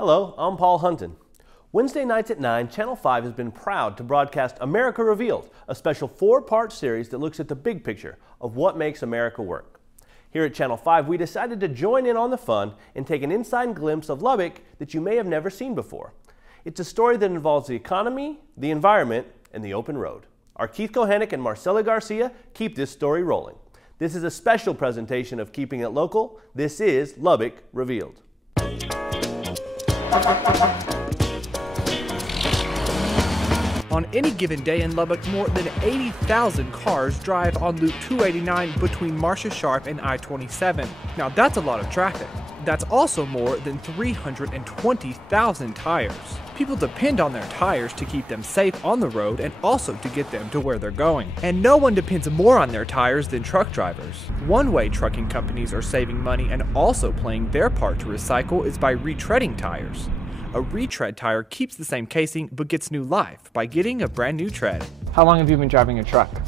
Hello, I'm Paul Hunton. Wednesday nights at 9, Channel 5 has been proud to broadcast America Revealed, a special 4-part series that looks at the big picture of what makes America work. Here at Channel 5, we decided to join in on the fun and take an inside glimpse of Lubbock that you may have never seen before. It's a story that involves the economy, the environment, and the open road. Our Keith Kohanek and Marcela Garcia keep this story rolling. This is a special presentation of Keeping It Local. This is Lubbock Revealed. On any given day in Lubbock, more than 80,000 cars drive on Loop 289 between Marcia Sharp and I-27. Now that's a lot of traffic. That's also more than 320,000 tires. People depend on their tires to keep them safe on the road and also to get them to where they're going. And no one depends more on their tires than truck drivers. One way trucking companies are saving money and also playing their part to recycle is by retreading tires. A retread tire keeps the same casing but gets new life by getting a brand new tread. How long have you been driving a truck?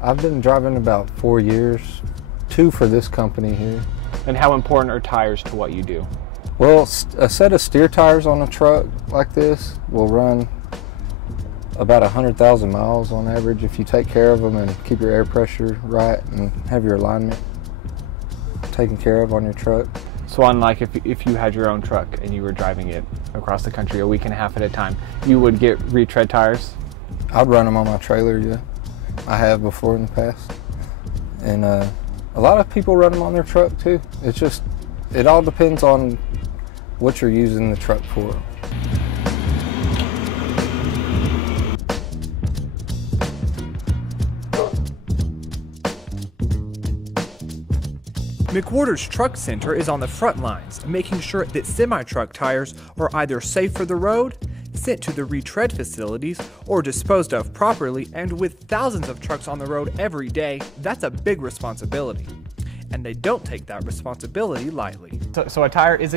I've been driving about 4 years, 2 for this company here. And how important are tires to what you do? Well, a set of steer tires on a truck like this will run about 100,000 miles on average if you take care of them and keep your air pressure right and have your alignment taken care of on your truck. So unlike if you had your own truck and you were driving it across the country a week and a half at a time, you would get retread tires? I'd run them on my trailer, yeah. I have before in the past. And a lot of people run them on their truck too. It's just, it all depends on what you're using the truck for. McWhorter's Truck Center is on the front lines, making sure that semi-truck tires are either safe for the road, sent to the retread facilities, or disposed of properly. And with thousands of trucks on the road every day, that's a big responsibility. And they don't take that responsibility lightly. So a tire it's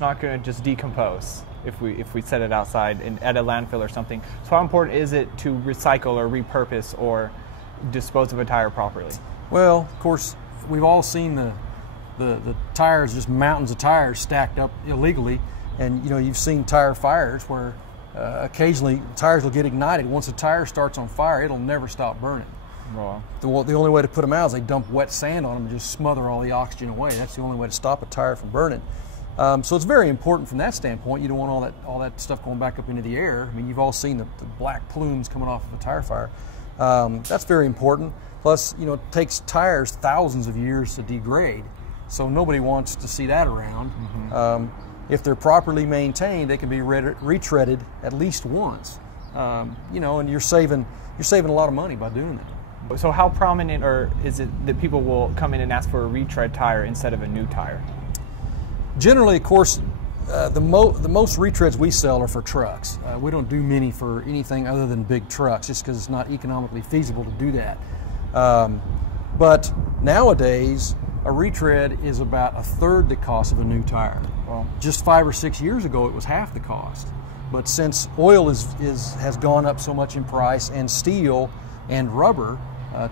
not gonna just decompose if we set it outside at a landfill or something. So how important is it to recycle or repurpose or dispose of a tire properly? Well, of course, we've all seen the tires, just mountains of tires stacked up illegally, and you've seen tire fires where occasionally tires will get ignited. Once a tire starts on fire, it'll never stop burning. Wow. The only way to put them out is they dump wet sand on them and just smother all the oxygen away. That's the only way to stop a tire from burning. So it's very important from that standpoint. You don't want all that stuff going back up into the air. I mean, you've all seen the black plumes coming off of a tire fire. That's very important. Plus, it takes tires thousands of years to degrade, so nobody wants to see that around. Mm-hmm. If they're properly maintained, they can be retreaded at least once. And you're saving a lot of money by doing that. So how prominent is it that people will come in and ask for a retread tire instead of a new tire? Generally, of course, the most retreads we sell are for trucks. We don't do many for anything other than big trucks, just because it's not economically feasible to do that. But nowadays, a retread is about 1/3 the cost of a new tire. Well, just 5 or 6 years ago, it was half the cost. But since oil has gone up so much in price, and steel and rubber,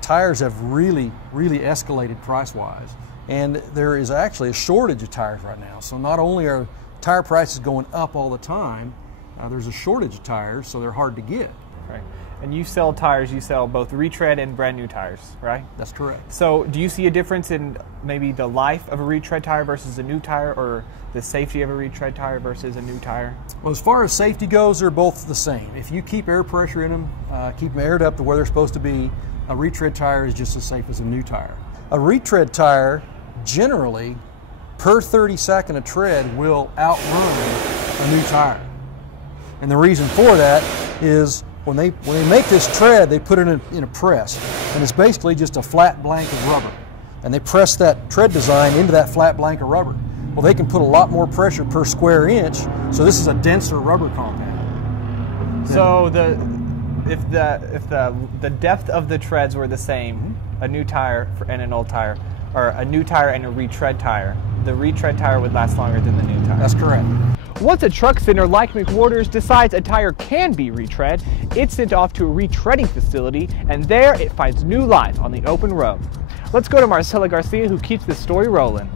tires have really escalated price-wise. And there is actually a shortage of tires right now. So not only are tire prices going up all the time, there's a shortage of tires, so they're hard to get. Right. And you sell tires, you sell both retread and brand new tires, right? That's correct. So do you see a difference in maybe the life of a retread tire versus a new tire, or the safety of a retread tire versus a new tire? Well, as far as safety goes, they're both the same. If you keep air pressure in them, keep them aired up to where they're supposed to be, a retread tire is just as safe as a new tire. A retread tire, generally, per 30-second of tread will outrun a new tire. And the reason for that is when they make this tread, they put it in a press, and it's basically just a flat blank of rubber. And they press that tread design into that flat blank of rubber. Well, they can put a lot more pressure per square inch, so this is a denser rubber compound. So if the depth of the treads were the same, a new tire and an old tire, or a new tire and a retread tire, the retread tire would last longer than the new tire. That's correct. Once a truck center like McWhorter's decides a tire can be retread, it's sent off to a retreading facility, and there it finds new life on the open road. Let's go to Marcela Garcia, who keeps this story rolling.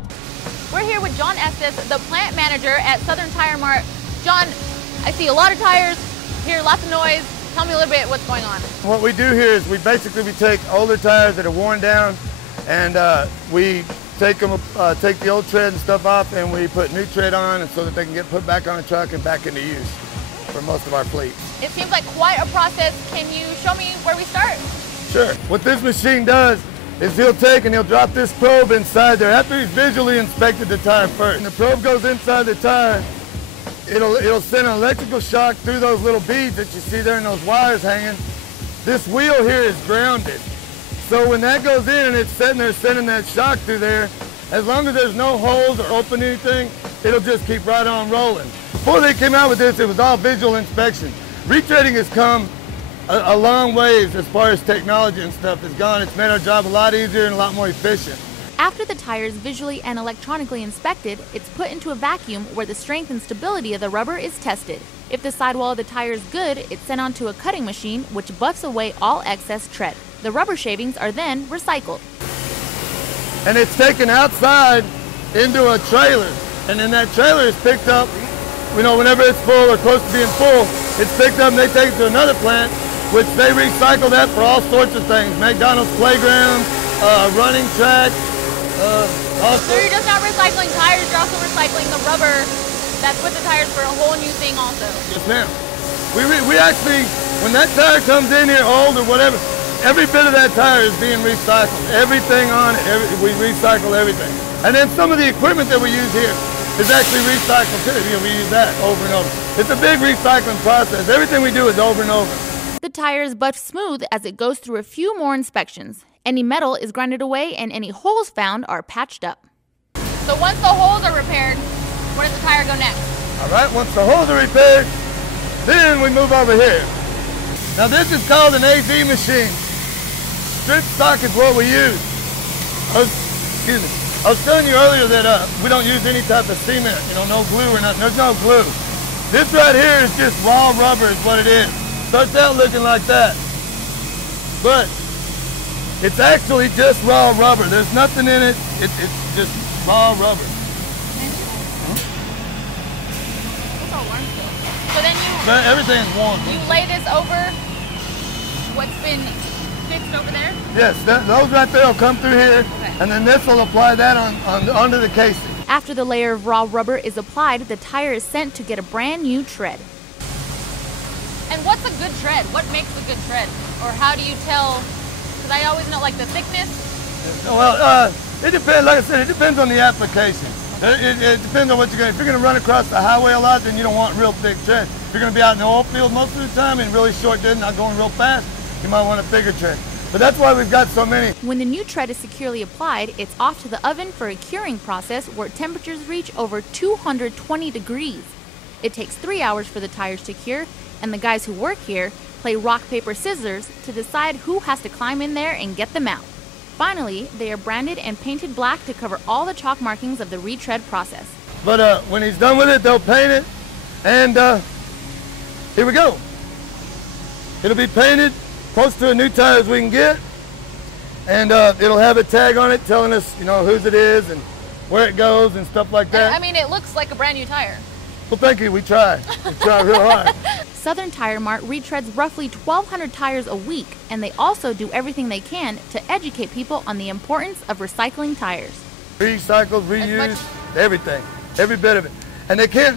We're here here with John Estes, the plant manager at Southern Tire Mart. John, I see a lot of tires, hear lots of noise. Tell me a little bit what's going on. What we do here is we take older tires that are worn down, and we take the old tread and stuff off, and we put new tread on, and so that they can get put back on a truck and back into use for most of our fleet. It seems like quite a process. Can you show me where we start? Sure. What this machine does is he'll take and he'll drop this probe inside there after he's visually inspected the tire first. And the probe goes inside the tire. It'll send an electrical shock through those little beads that you see there and those wires hanging. This wheel here is grounded. So when that goes in and it's sitting there sending that shock through there, as long as there's no holes or open anything, it'll just keep right on rolling. Before they came out with this, it was all visual inspection. Retreading has come a long ways as far as technology and stuff has gone. It's made our job a lot easier and a lot more efficient. After the tire is visually and electronically inspected, it's put into a vacuum where the strength and stability of the rubber is tested. If the sidewall of the tire is good, it's sent onto a cutting machine which buffs away all excess tread. The rubber shavings are then recycled. And it's taken outside into a trailer, and then that trailer is picked up, whenever it's full or close to being full, it's picked up and they take it to another plant, which they recycle that for all sorts of things. McDonald's playground, running track. So you're just not recycling tires, you're also recycling the rubber that's with the tires for a whole new thing also. Yes, ma'am. We actually, when that tire comes in here old or whatever, every bit of that tire is being recycled. Everything on it, we recycle everything. And then some of the equipment that we use here is actually recycled too. We use that over and over. It's a big recycling process. Everything we do is over and over. The tire is buffed smooth as it goes through a few more inspections. Any metal is grinded away and any holes found are patched up. So once the holes are repaired, where does the tire go next? All right, once the holes are repaired, then we move over here. Now this is called an AZ machine. Strip stock is what we use. I was telling you earlier that we don't use any type of cement, no glue or nothing. There's no glue. This right here is just raw rubber is what it is. Starts out looking like that. But it's actually just raw rubber. There's nothing in it. It's just raw rubber. It's all warm still. So then everything's warm. You lay this over what's been fixed over there? Yes, those right there will come through here, okay. And then this will apply that onto the casing. After the layer of raw rubber is applied, the tire is sent to get a brand new tread. And what's a good tread? What makes a good tread? Or how do you tell? Because I always know, like, the thickness. Well, it depends. Like I said, it depends on the application. It depends on what you're going to. If you're going to run across the highway a lot, then you don't want real thick tread. If you're going to be out in the oil field most of the time and really short distance, not going real fast, you might want a bigger tread. But that's why we've got so many. When the new tread is securely applied, it's off to the oven for a curing process where temperatures reach over 220 degrees. It takes 3 hours for the tires to cure, and the guys who work here play rock, paper, scissors to decide who has to climb in there and get them out. Finally, they are branded and painted black to cover all the chalk markings of the retread process. But when he's done with it, they'll paint it, and here we go. It'll be painted close to a new tire as we can get, and it'll have a tag on it telling us, whose it is and where it goes and stuff like that. I mean, it looks like a brand new tire. Well, thank you. We try. We try real hard. Southern Tire Mart retreads roughly 1,200 tires a week, and they also do everything they can to educate people on the importance of recycling tires. Recycle, reuse, everything, every bit of it. And you can't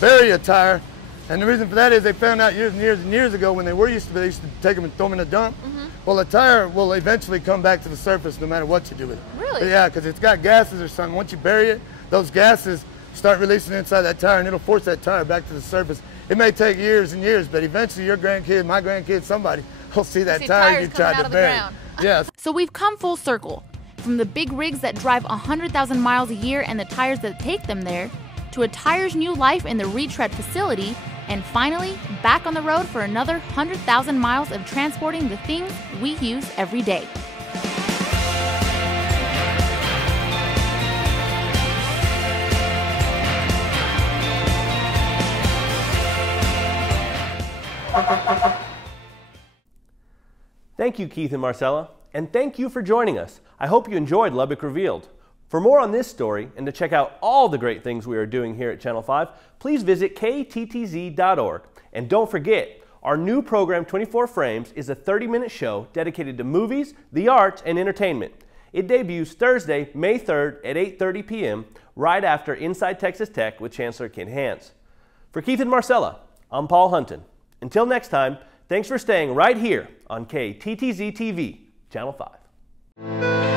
bury a tire. And the reason for that is they found out years and years and years ago when they used to take them and throw them in a dump. Mm-hmm. Well, a tire will eventually come back to the surface no matter what you do with it. Really? But yeah, because it's got gases or something. Once you bury it, those gases start releasing inside that tire and it'll force that tire back to the surface. It may take years and years, but eventually your grandkid, my grandkid, somebody will see that tire you tried to bury. Yes. So we've come full circle. From the big rigs that drive 100,000 miles a year and the tires that take them there, to a tire's new life in the retread facility, and finally, back on the road for another 100,000 miles of transporting the things we use every day. Thank you, Keith and Marcela, and thank you for joining us. I hope you enjoyed Lubbock Revealed. For more on this story and to check out all the great things we are doing here at Channel 5, please visit kttz.org. And don't forget, our new program 24 Frames is a 30-minute show dedicated to movies, the arts, and entertainment. It debuts Thursday, May 3rd at 8:30 p.m. right after Inside Texas Tech with Chancellor Ken Hans. For Keith and Marcela, I'm Paul Hunton. Until next time, thanks for staying right here on kttz-tv, Channel 5.